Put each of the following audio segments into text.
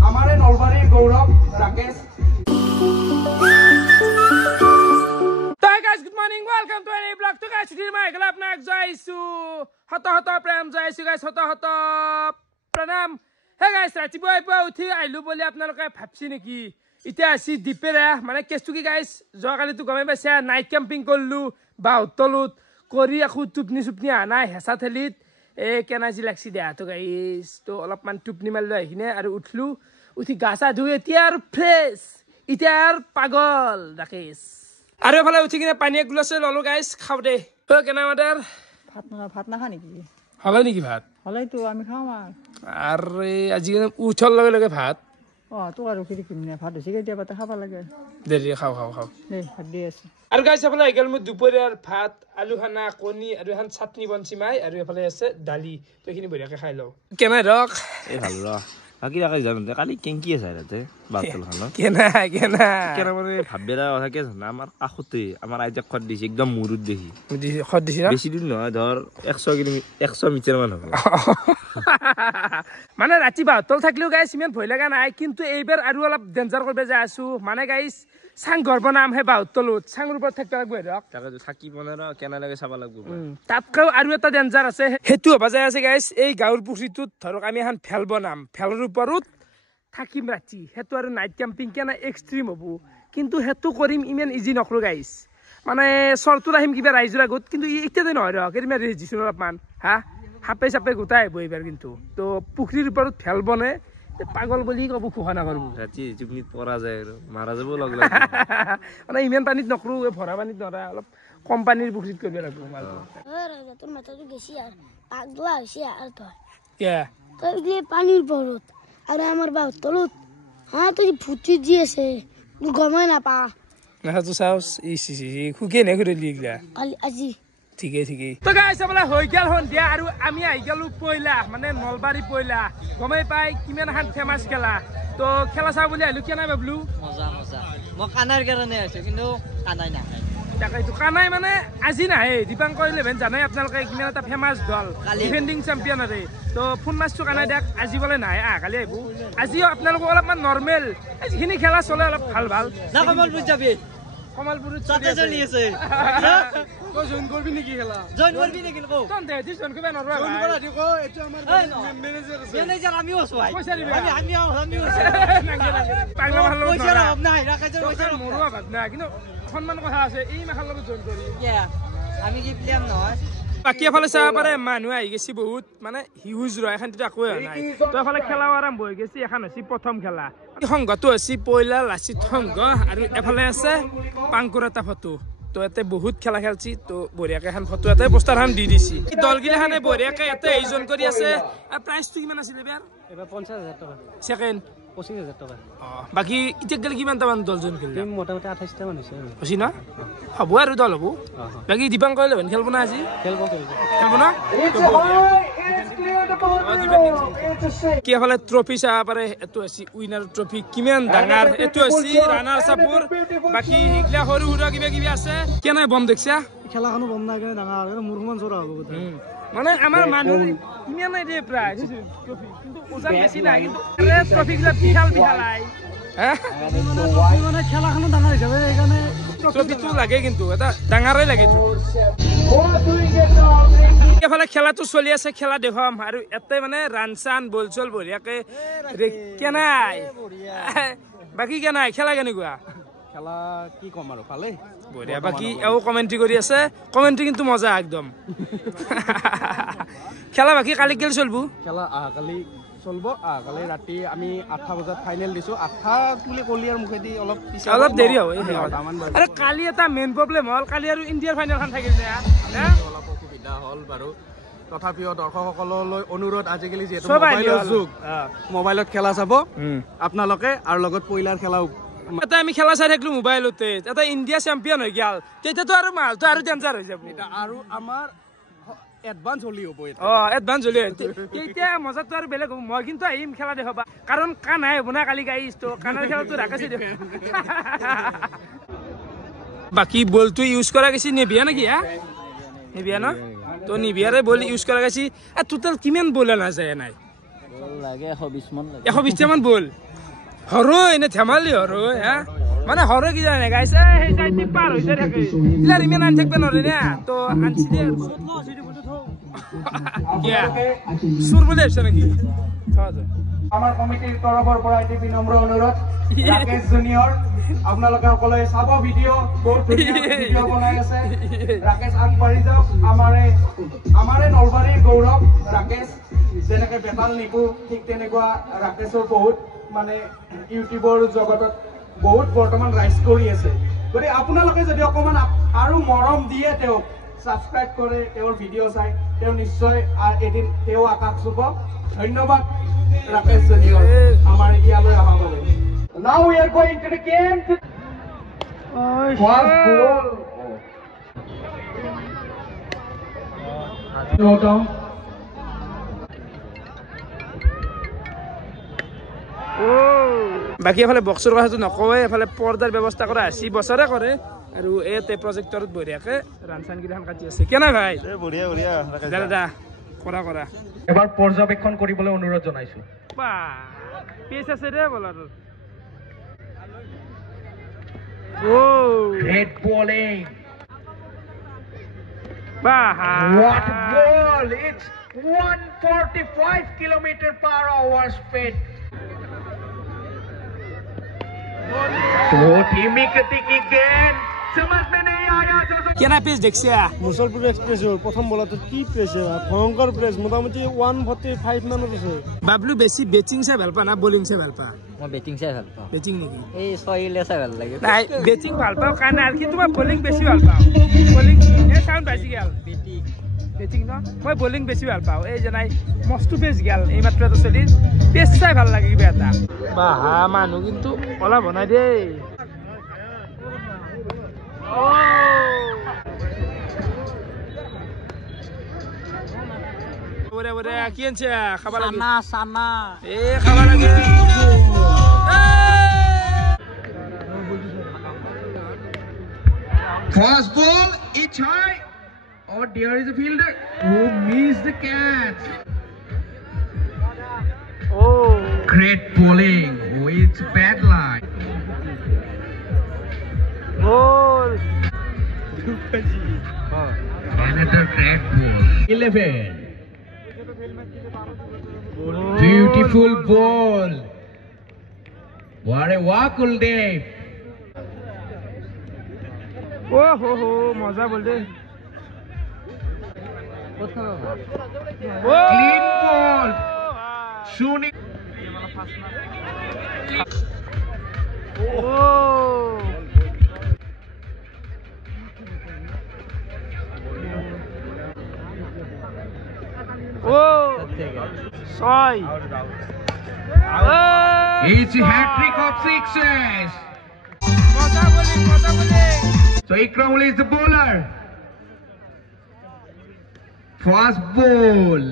আমাৰে নলবাৰীৰ গৌৰৱ Rakesh. Guys, good morning. Welcome to any vlog. To guys, today my girl apnak jaisu. Hata prem jaisu guys. Hata pranam. Hey guys, ratipuwa uthi ailu boli apnaloke bhabsi neki. Itia asi dipera mane kestu ki guys. Joa kali tu gome paisa night camping kollu ba hotelut kori akhu tupni anai hesa thelit e kenaji laksi dia to guys. To olopman tupni mallo ahine aru uthlu uthi gasa dhui etia aru fresh. Itia ar pagol Rakesh. আৰু এফালে উঠি কিনে পানী এক glass ললো guys খাও দে ও কেনা mother ভাত না খা নেকি হলে নেকি ভাত হলেই তো আমি খাও আরে আজি উঠল লগে লগে ভাত তো আর কি কিনে ভাত হইছে কেতিয়া পাতা খাবা লাগে দেৰি খাও দে ভাত দি আছে আৰু গাইস এফালে আইগল মু দুপৰীয়াৰ ভাত আলু খানা কণী আৰু এখন চাটনি বনছি মাই আৰু এফালে আছে দালি তো এখিনি বঢ়িয়াকে খাই লও কেনে ৰক এই ভাল ৰ বাকি রাখা যাবে খালি কেঙ্কি আছে রাতে বাতল খানো কেনা মানে ভাবেরা কথা কি জানা আমার কাখতে আমার আইজা খদ দিছি একদম মুরুদ দেখি খদ দিছি না বেশি দিন নয় ধর 100 মিটার মান হবে মানে রাতি বাতল থাকলেও গাইস ইমান ভয় লাগা নাই কিন্তু এইবাৰ আৰু অলপ ডেঞ্জাৰ কৰবে যা আছো মানে গাইস সাং গৰ্ব নাম হে বাতলত সাংৰ ওপৰত থাকতে লাগব ৰক তাকে থাকি বনাৰ কেনা লাগে চাবা লাগব তাতকৈ আৰু এটা ডেঞ্জাৰ আছে হেতু হবা যায় আছে গাইস এই গাঁৱৰ পুখুৰীটোত ধৰক আমি এখন ফেল বনাম ফেলৰ ওপৰত থাকিম ৰাতি হেতু আৰু নাইট ক্যাম্পিং কেনা এক্সট্ৰিম হবো কিন্তু হেতু কৰিম ইমান ইজি নকৰো গাইস মানে সৰটোৰ আহিম কিবা ৰাইজৰ আগত কিন্তু ইত্যাদি নহয় ৰক এৰিমা ৰেজিছন অলপমান হা হাপে চাপে গোটাই আহিব এইবাৰ কিন্তু তো পুখুৰীৰ ওপৰত ফেল বনে পাগল বলি কব খুখানা কৰব ৰাতি জুবনিত পৰা যায় আৰু মাৰা যাব লগলা মানে ইমান পানীত নকৰো ভৰা পানীত নৰা অলপ কম পানীৰ পুখুৰীত কৰিব লাগিব মাল তোৰ মাথাটো গেছি আৰ পাগলা হইছে আৰ তই কে তই যে পানীৰ ওপৰত আৰু আমাৰ বাউত তলত হা তুই ফুটি দি আছে গমে নাপা না তো চাওস ই খুকে নে করে লিগলা কালি আজি ঠিকে তো গাইস বলে হৈ গেল হন দিয়া আৰু আমি আহি গেলু পয়লা মানে নলবাৰী পয়লা গমে পাই কিমান হান ফেমাস খেলা তো খেলা চাও বুলি আইলু কেনা ভাবলু মজা মই কানাৰ কাৰণে আছে কিন্তু কানাই না তাকেইতো কানাই মানে আজি নাহে দীপাংকৰ 11 জানাই আপোনালোকে কিমান এটা ফেমাস দল ডিফেন্ডিং চ্যাম্পিয়ন আছে তো ফোন মাছটো কানাই দেখ আজি বলে নাই কালি আহিব আজিও আপোনালোক অলপমান নরমাল যিখিনি খেলা চলে অলপ ভাল না কমলপুৰ যাবি কমলপুৰত তাতে চলি আছে কো জয়েন করবি নেকি খেলা জয়েন করবি নাকি কো কোন দে দিছন কবে নরবা জয়েন করা দিকো এটো আমার ম্যানেজার আমিও আছো ভাই আমি পাগলা ভালো পয়সা লাভ নাই রাখাজের পয়সা মরুয়া ভাত না কিন্তু সম্মান কথা আছে এই মাখাৰ লগত জয়েন কৰি আমি কি প্ল্যান নহয় বাকি এফালে চাব পাৰে মানুহ আহি গেছি বহুত মানে হিউজ ৰয় এখন তিতা কই নাই তো এফালে খেলা আৰম্ভ হৈ গেছি এখন হৈছে প্ৰথম খেলা সংঘটো হৈছে পয়লা লাচিত সংঘ আৰু এফালে আছে পাংকুৰাটা ফটো তো এতে বহুত খেলা খেলছি তো বঢ়িয়াকে এখন ফটো এতে পোষ্টাৰ এখন দি দিছি দলগিলাখানে বঢ়িয়াকে এতে আয়োজন কৰি আছে প্ৰাইচটো কিমান আছিল এবাৰ 50000 টাকা সেকেন্ড 25000 টাকা বাকি ইতে গেল কিমান টা মান দলজন খেললে মোটামুটি 28 টা মান হৈছে হৈছে না হ'ব আৰু দল হ'ব বাকি দীপাংকৰ 11 খেলব না আজি খেলব না কি হলে ট্ৰফি চাব পাৰে এটো আছে উইনাৰ ট্ৰফি কিমান ডাঙৰ এটো আছে ৰানাৰ সাপুৰ বাকি ইগলা সৰু সৰু কিবা আছে কেনে বম দেখছা খেলাখনো বম নাই কেনে ডাঙৰ মোৰ সমান জোৰা হ'ব মানে আমাৰ মানুহ কিমান নাই দে প্ৰায় ট্ৰফি কিন্তু ওজন বেছি নাই কিন্তু ট্ৰফি গিলা বিশাল আই মানে খেলাখনো ডাঙৰ হিচাপে সেইকাৰণে ট্ৰফিটো লাগে কিন্তু এটা ডাঙৰে লাগে এফালে খেলাটো চলি আছে খেলা দেখাম আৰু এতে মানে ৰানচান বলচল বঢ়িয়াকে কেনাই বাকি কেনাই খেলা কেনেকুৱা খেলা কি কম আৰু ভালে বঢ়িয়া বাকি এও কমেন্ট্ৰি কৰি আছে কমেন্ট্ৰি কিন্তু মজা একদম খেলা বাকি কালি গেল চলবো খেলা কালি চলব কালি ৰাতি আমি 8টা বজাত ফাইনেল দিছো 8টা বুলি কলিয়াৰ মুখেদি অলপ দেৰি হ'ব আৰু কালি এটা মেইন প্ৰব্লেম হল কালি আৰু ইণ্ডিয়াৰ ফাইনেলখন থাকিল যে অলপ অসুবিধা হল বাৰু তথাপিও দৰ্শকসকললৈ অনুৰোধ আজিকালি যেহেতু মোবাইলৰ যুগ মোবাইলত খেলা চাব আপোনালোকে আৰু লগত পইলাৰ খেলাও এটা আমি খেলা চাই থাকলো মোবাইলতে এটা ইণ্ডিয়া চ্যাম্পিয়ন হৈ গেল তেতিয়াতো আৰু মালটো আৰু ডেঞ্জাৰ হৈ যাব আৰু আমাৰ এডভান্স হলি হ'ব এডভান্স হলি তেতিয়া মজাটো আৰু বেলেগ হ'ব মই কিন্তু আহিম খেলা দেখাবা কাৰণ কানাই হ'ব না কালি গাইছ তো কানাৰ খেলাটো ৰাখাছি দে বাকি বলটো ইউজ কৰা গেছি নেবিয়া নেকি নেবিয়া ন তো নিবিয়াৰে বল ইউজ কৰা গেছি টোটাল কিমান বল না যায় নাই লাগে 120 মান লাগে 120 মান বল হৰো এনে ধেমালি হৰো হা মানে হৰো কি জানে গাইছে সেই সাইডে পাৰ হৈছে থাকে ইলাৰ ইমান আন থাকবে নৰে না তো আনছি দে কিয়া সুৰ বলে আছে নাকি আমাৰ কমিটিৰ তৰফৰ পৰা এটি বিনম্ৰ অনুৰোধ ৰাকেশ জুনিয়ৰ আপোনালোকে সকলোৱে চাব ভিডিঅ' বহুত ধুনীয়া ভিডিঅ' বনাই আছে ৰাকেশ আগবাঢ়ি যাওক আমাৰে নলবাৰীৰ গৌৰৱ ৰাকেশ যেনেকৈ বেতাল নিকু ঠিক তেনেকুৱা ৰাকেশৰ বহুত মানে ইউটিউবৰ জগতত বহুত বৰ্তমান ৰাইজ কৰি আছে গতিকে আপোনালোকে যদি অকণমান আৰু মৰম দিয়ে তেওঁক সাবস্ক্ৰাইব কৰে তেওঁৰ ভিডিও চাই তেওঁ নিশ্চয় এদিন তেওঁ আকাশ চুব ধন্যবাদ রাকেশ জুনিয়র আমার ইয়ালৈ অহা বলে now we are going to the game first ball বাকি এফালে বক্সৰ কথাটো নকওঁৱে এফালে পৰ্দাৰ ব্যৱস্থা কৰা 80 বছৰে কৰে আৰু এতে প্ৰজেক্টৰত বঢ়িয়াকে ৰানচান গিলাখান কাটি আছে কেনে ভাই বঢ়িয়া বঢ়িয়া দাদা কৰা এবাৰ পৰ্যবেক্ষণ কৰিবলৈ অনুৰোধ জনাইছো বা পেছ আছে ৰে বলাৰ ও গ্ৰেট বলিং বাহ what ball it's 145 km/h speed কেনা পেজ দেখছে মুছলপুৰ এক্সপ্ৰেছৰ প্ৰথম বলাটো কি প্ৰেছ ভয়ংকৰ প্ৰেছ মোটামুটি 145 মানত আছে বাবলু বেছি বেটিং চাই ভাল পা না বোলিং চাই ভাল পা মই বেটিং চাই ভাল পাওঁ বেটিং নেকি এই সইলে চাই ভাল লাগে নাই বেটিং ভাল পাও কাৰণ আর কিন্তু মই বোলিং বেছি ভাল পাও বোলিং এ সাউন্ড বাজি গেল বেটিং ন মই বোলিং বেছি ভাল পাও এই জনাই মস্তু পেজ গেল এই মাত্র এটা চলি পেজ চাই ভাল লাগে কিবা এটা বাহা মানুহ কিন্তু কলা বনাই দে ওরে কি আনছে খাবার লাগে সানা এ খাবার লাগে First ball, it's high. Oh, there is a fielder who missed the catch. Oh, Great bowling. Oh, it's bad line. goal. Another great ball. 11. Beautiful ball. What a walk, Kuldeep. Oh, ho, মজা বল দে Clean ball. Shooting. ছয় It's a hat-trick of sixes. মজা bowling. So Ikramul is the bowler. Fast ball.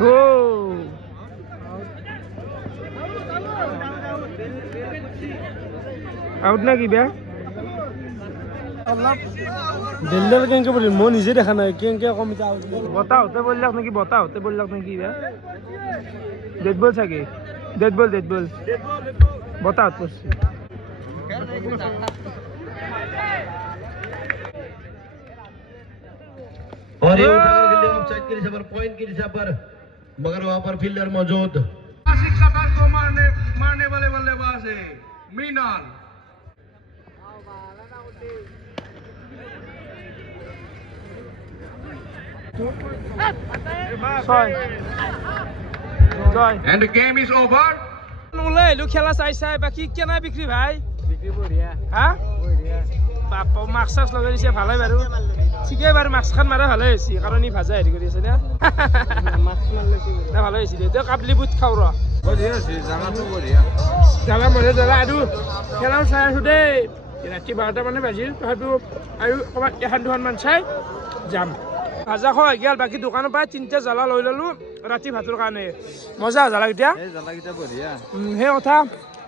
Oh. Out na ki bia? দিল্লাল কেনকে বলি মই নিজে দেখা নাই কেনকে কমিটা বতা হতে বললাক নাকি বে ডেড বল থাকে ডেড বল বতা হত পড়ছে और ये उठाकर के लिए ऑफसाइड की दिशा पर पॉइंट की दिशा पर मगर वहां पर फील्डर मौजूद 67 को मारने वाले बल्लेबाज है Meenal and the game is over. নোলাই লো খেলা চাই বাকি কেনা বিক্রি ভাই বিক্রি বঢ়িয়া হ্যাঁ বঢ়িয়া বাপ মাক্সাস লগাই দিছে ভালে বাৰু ঠিকে বাৰু মাক্স খান মাৰা ভালে হৈছে কাৰণ ই ভাজা হেৰি কৰি আছে না মাক্স মাৰলৈছি না ভালে হৈছে দে কাবলি বুট খাও ৰ বঢ়িয়া আছে জামাটো বঢ়িয়া জালা মৰে জালা আৰু খেলাও চাই আছো দে ৰাতি 12টা মানে বাজিল তথাপিও আৰু কবাত এখন দুখন মান চাই যাম ভাজা খোৱা গেল বাকি দোকানৰ পৰা 3টা জালা লৈ ললো ৰাতি ভাতৰ কাৰণে মজা জালা কিটা এই জালাকিটা বঢ়িয়া সেই কথা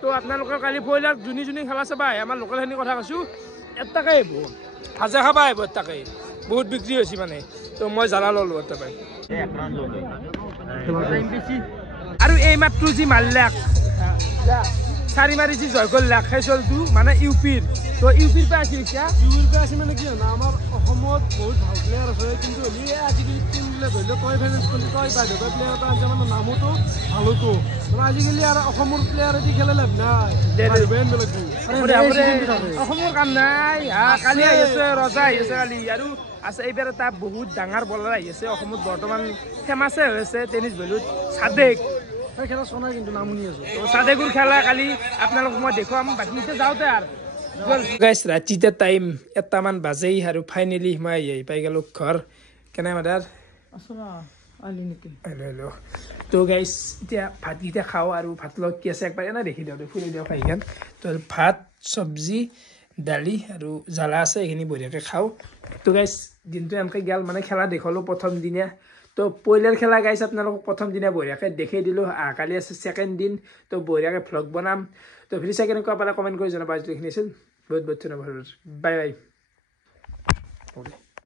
তো আপোনালোকৰ কালি পইলাক জুনি খেলা চাবা আমাৰ লোকেল হেনি কথা কৈছো এটাকে আহিব ভাজা খাবা আহিব এটাকে বহুত বিক্ৰী হৈছে মানে তো মই জ্বালা ললো এটা পাই আৰু এই মাত্ৰ যি মাল্লাক চাৰি মাৰি যি জয় কৰিলাক সেই চলটো মানে ইউপিৰ তো ইউপিৰ পৰা আছিল এতিয়া ইউৰ পৰা আছে মানে কি জানা আমাৰ অসমত বহুত ভাল প্লেয়াৰ আছে কিন্তু আজিকালি টিম বিলাক ধৰি লওক তই ফেনেন্স কৰি তই বাহিৰৰ পৰা প্লেয়াৰ এটা আছে মানে নামতো ভালোতো মানে আজিকালি আৰু অসমৰ প্লেয়াৰ এটি খেলে লাভ নাই অসমৰ কাম নাই কালি আহি আছে ৰজা আহি আছে কালি আৰু আছে এইবাৰ এটা বহুত ডাঙৰ বলাৰ আহি আছে অসমত বৰ্তমান ফেমাছে হৈ আছে টেনিছ বলত সাদেক খেলা চোৱা নাই কিন্তু নামনি আছো সাদেকুৰ খেলা কালি আপোনালোকক মই দেখুৱাম বাকী এতিয়া যাওঁতে আৰু গাইছ ৰাতিতে টাইম 1মান বাজেই আৰু ফাইনেলি মই আহি পাই গ'লো ঘৰ কেনে মাদাৰ হেল্ল' তো গাইছ এতিয়া ভাতকেইটা খাওঁ আৰু ভাত লগত কি আছে একবাৰ এনে দেখি দিওঁ ফুৰি দিওঁ খাইখন তো ভাত চব্জি দালি আৰু জ্বালা আছে এইখিনি বঢ়িয়াকৈ খাওঁ তো গাইছ দিনটো এনেকৈ গ'ল মানে খেলা দেখালোঁ প্ৰথম দিনা তো পইলাৰ খেলা গাইছ আপোনালোকক প্ৰথম দিনা বঢ়িয়াকৈ দেখাই দিলোঁ কালি আছে ছেকেণ্ড দিন তো বঢ়িয়াকৈ ভ্লগ বনাম তো ভিডিঅ' চাই কেনেকুৱা পালে কমেণ্ট কৰি জনাবা যিখিনি আছিল বহুত বহুত ধন্যবাদ বাই বাই